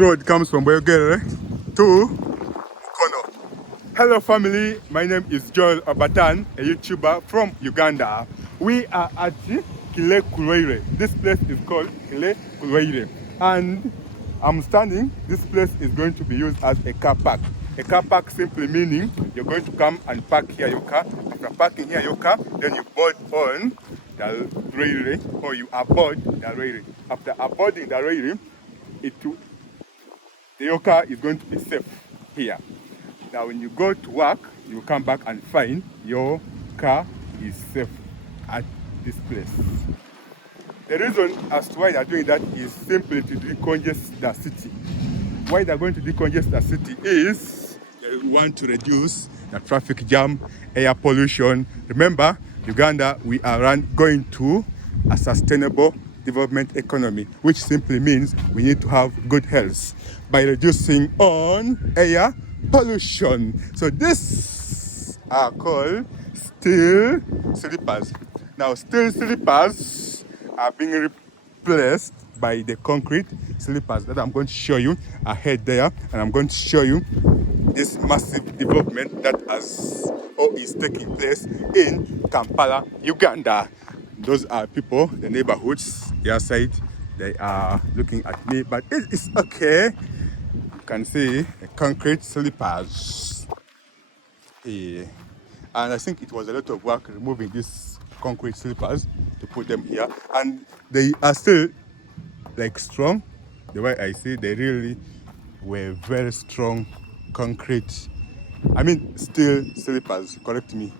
road comes from Boyogere to Mukono. Hello family, my name is Joel Obertan, a YouTuber from Uganda. We are at Kile Kulweire. This place is called Kile Kulweire. And I'm standing, this place is going to be used as a car park. A car park simply meaning you're going to come and park here your car. If you're parking here your car, then you board on the railway or you aboard the railway. After aboarding the railway, your car is going to be safe here. Now when you go to work, you come back and find your car is safe at this place. The reason as to why they're doing that is simply to decongest the city. Why they're going to decongest the city is they want to reduce the traffic jam, air pollution. Remember, Uganda, we are going to a sustainable development economy, which simply means we need to have good health by reducing on air pollution. So this are called steel slippers. Now steel slippers are being replaced by the concrete slippers that I'm going to show you ahead there, and I'm going to show you this massive development that has or is taking place in Kampala, Uganda. Those are people, the neighborhoods, their side, they are looking at me, but it's okay. You can see the concrete slippers here. And I think it was a lot of work removing these concrete slippers to put them here. And they are still like strong. The way I see, they really were very strong concrete. I mean, steel slippers, correct me.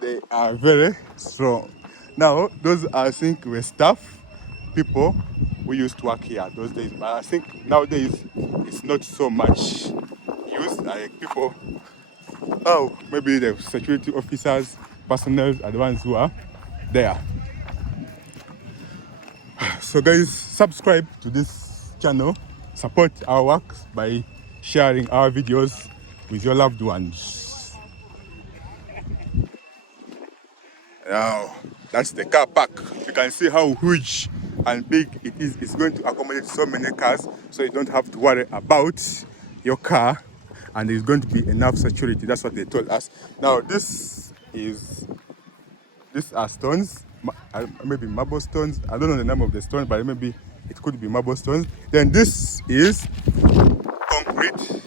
They are very strong. Now, those I think were staff, people who used to work here those days. But I think nowadays it's not so much used. Like people, oh, maybe the security officers, personnel are the ones who are there. So guys, subscribe to this channel, support our work by sharing our videos with your loved ones. Now, that's the car park. You can see how huge and big it is. It's going to accommodate so many cars, so you don't have to worry about your car, and there's going to be enough security. That's what they told us. Now, these are stones, maybe marble stones. I don't know the name of the stone, but maybe it could be marble stones. Then this is concrete.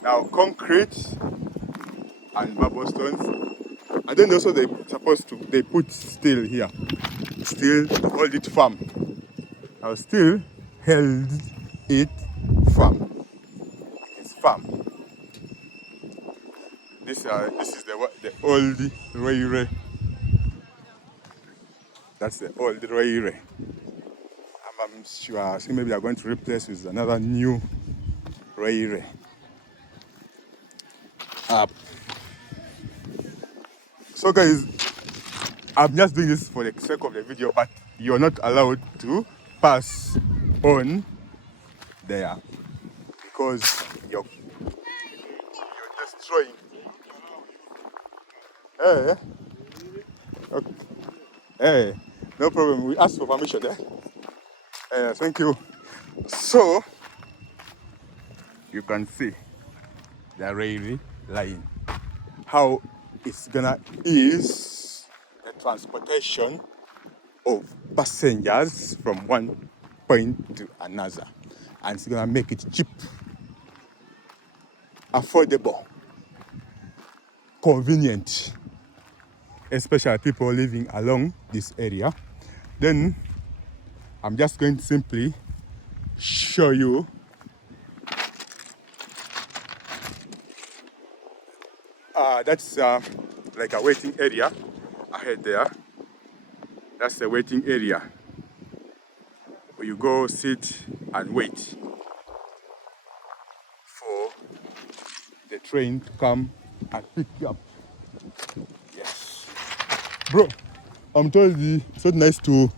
Now, concrete and marble stones. And then also they put steel here. Steel to hold it firm. Now steel held it firm. It's firm. This is the old railway. That's the old railway. I'm sure. I think maybe they're going to replace with another new railway. So guys, I'm just doing this for the sake of the video, but you're not allowed to pass on there because you're destroying. Hey, okay. Hey, no problem. We ask for permission there. Thank you. So you can see the railway line, how it's gonna ease the transportation of passengers from one point to another, and it's gonna make it cheap, affordable, convenient, especially people living along this area. Then I'm just going to simply show you that's like a waiting area ahead there. That's the waiting area where you go sit and wait for the train to come and pick you up. Yes. Bro, I'm told you it's so nice to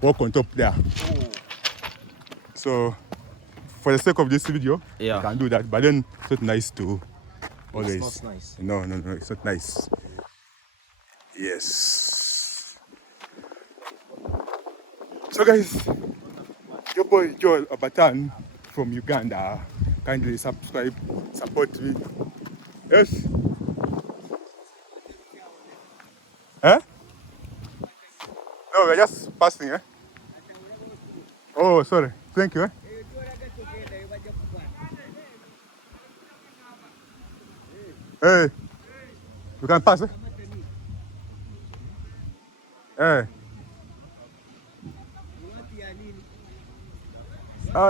walk on top there. Oh. So for the sake of this video, you can do that, but then it's not nice to always. It's not nice. No, it's not nice. Yes. So guys, Your boy Joel Obertan from Uganda. Kindly subscribe, support me. Yes? Eh? No, we're just passing, eh? Oh, sorry. Thank you, eh? Hey, you can pass, eh? Hey.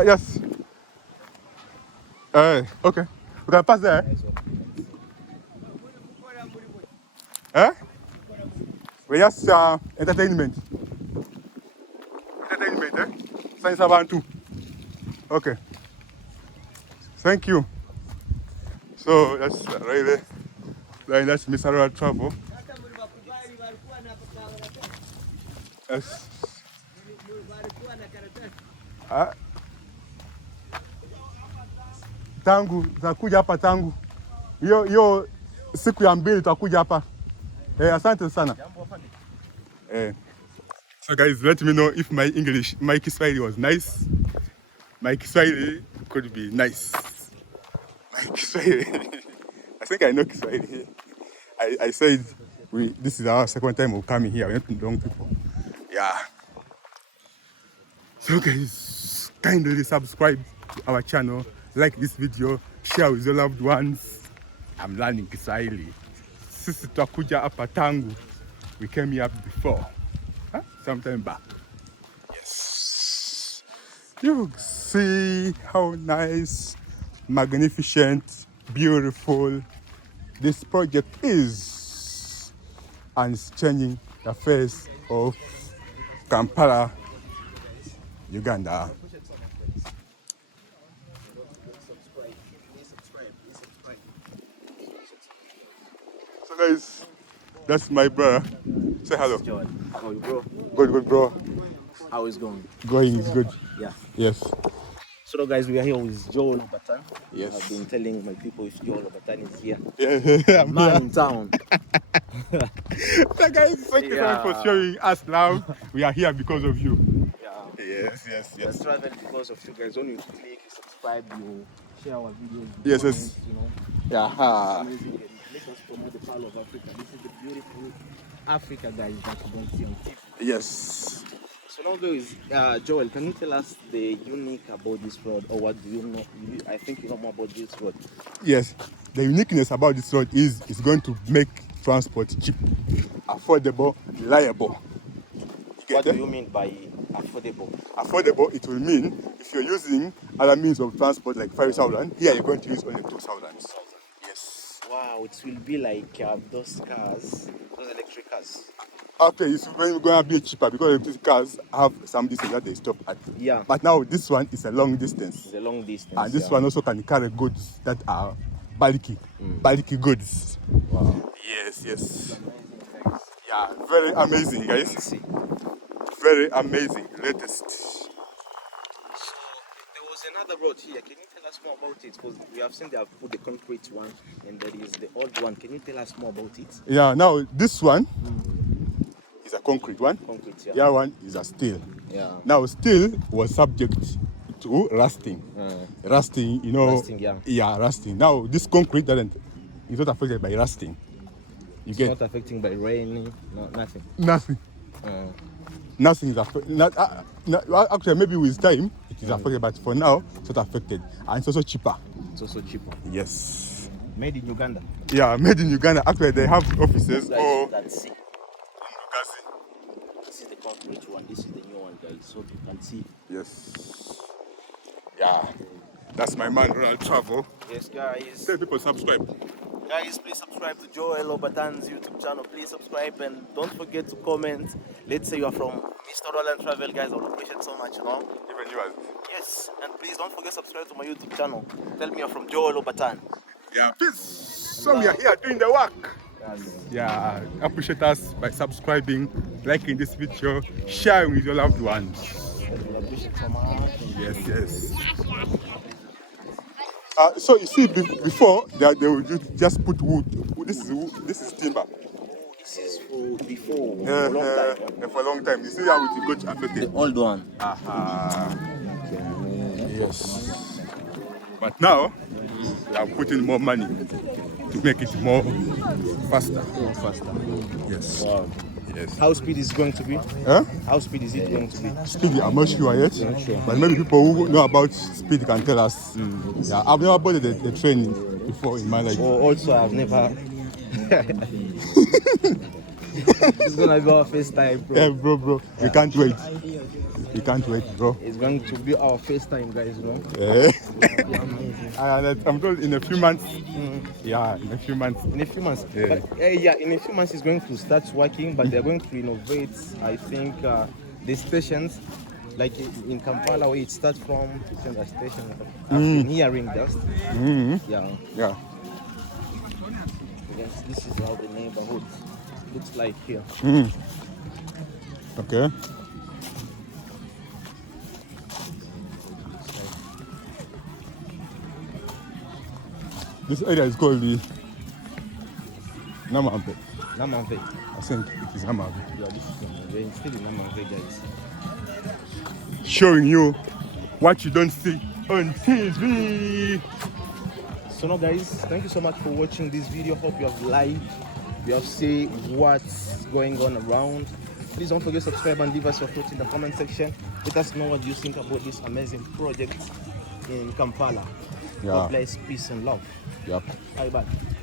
Yes. Okay. We can pass there, eh? We just entertainment. Entertainment, eh? Science about two. Okay. Thank you. So that's really that's Mr. Travel. Yes. Ah, tangu takuja hapa tangu hiyo siku ya mbili takuja hapa. Asante sana. So guys, let me know if my Kiswahili was nice. My Kiswahili could be nice. My Kiswahili. I think I know Kiswahili. I said this is our second time of coming here. We're not young people. Yeah. So guys, kindly subscribe to our channel, like this video, share with your loved ones. I'm learning Kiswahili. Sisi tutakuja hapa tangu. We came here before. Sometime back. Yes. You see how nice, magnificent, beautiful this project is. And it's changing the face of Kampala, Uganda. So guys, that's my brother. Say hello. John. How are you, bro? Good, bro. How is going? Going is good. Yeah. Yes. So guys, we are here with Joel Obertan. Yes. I've been telling my people if Joel Obertan is here. Yeah, Man in town. So guys, thank you so much for showing us love. We are here because of you. Yeah. Yes. Let's travel because of you guys. When you click, you subscribe, you share our videos. Yes. You know. Yeah. Amazing. Make us promote the Pearl of Africa. This is the beautiful Africa, guys, that you don't see on TV. Yes. So now, guys, Joel, can you tell us the unique about this road, or what do you know? I think you know more about this road. Yes. The uniqueness about this road is it's going to make transport cheap, affordable, reliable. What do you mean by affordable? Affordable, it will mean if you're using other means of transport like 5,000, here you're going to use only 2,000. Yes. Wow, it will be like those cars, those electric cars. Okay, it's going to be cheaper because electric cars have some distance that they stop at. Yeah. But now this one is a long distance. It's a long distance. And this one also can carry goods that are bulky goods. Wow. Yes. Yeah, very amazing, guys. Very amazing, latest. So there was another road here. Can you tell us more about it? Because we have seen they have put the concrete one and there is the old one. Can you tell us more about it? Yeah, now this one is a concrete one. Concrete, yeah. The other one is a steel. Yeah. Now steel was subject to rusting. Rusting, you know. Rusting, yeah. Yeah, rusting. Now this concrete is not affected by rusting. It's not affecting by rain, no, nothing. Nothing. Nothing is affected. Actually, maybe with time it is affected, but for now it's not affected, and it's also cheaper. It's also cheaper. Yes. Made in Uganda. Yeah, made in Uganda. Actually, they have offices. Let's see. This is the concrete one. This is the new one, guys. So you can see. Yes. Yeah. That's my man, Ronald Travel. Yes, guys. Tell people subscribe. Guys, please subscribe to Joel Obertan's YouTube channel. Please subscribe and don't forget to comment. Let's say you are from Mr. Roland Travel, guys. I would appreciate so much, you know. Even you are. Yes, and please don't forget to subscribe to my YouTube channel. Tell me you're from Joel Obertan. Yeah, please. So we are here doing the work. Yeah, appreciate us by subscribing, liking this video, sharing with your loved ones. I appreciate so much. Yes. So you see, before they would just put wood. This is timber. This is for before, for a long time. For a long time. You see how it got affected. The old one. Yes. But now, they are putting more money to make it more faster. More faster. Yes. Wow. Yes. How speed is going to be? Huh? How speed is it going to be? Speed, I'm not sure yet. Not sure. But maybe people who know about speed can tell us. Yeah, I've never boarded the train before in my life. Or also, I've never. It's gonna be our first time, bro. Yeah, bro. We can't wait. We can't wait, bro. It's going to be our first time, guys, bro. Yeah. Yeah, amazing. And I'm told in a few months. Yeah, in a few months. In a few months. Yeah. But, in a few months it's going to start working, but they're going to innovate, I think, the stations. Like in Kampala, where it starts from the station. I've been hearing just. Yeah. Yeah. Yes, this is how the neighborhood looks like here. Okay. This area is called the Namampe. Namamve. I think it is Namampe. Yeah, this is Namamve. It's still in Namamve, guys. Showing you what you don't see on TV. So now, guys, thank you so much for watching this video. Hope you have liked, you have seen what's going on around. Please don't forget to subscribe and leave us your thoughts in the comment section. Let us know what you think about this amazing project in Kampala. Yeah. God bless, peace and love. Yep. Bye bye.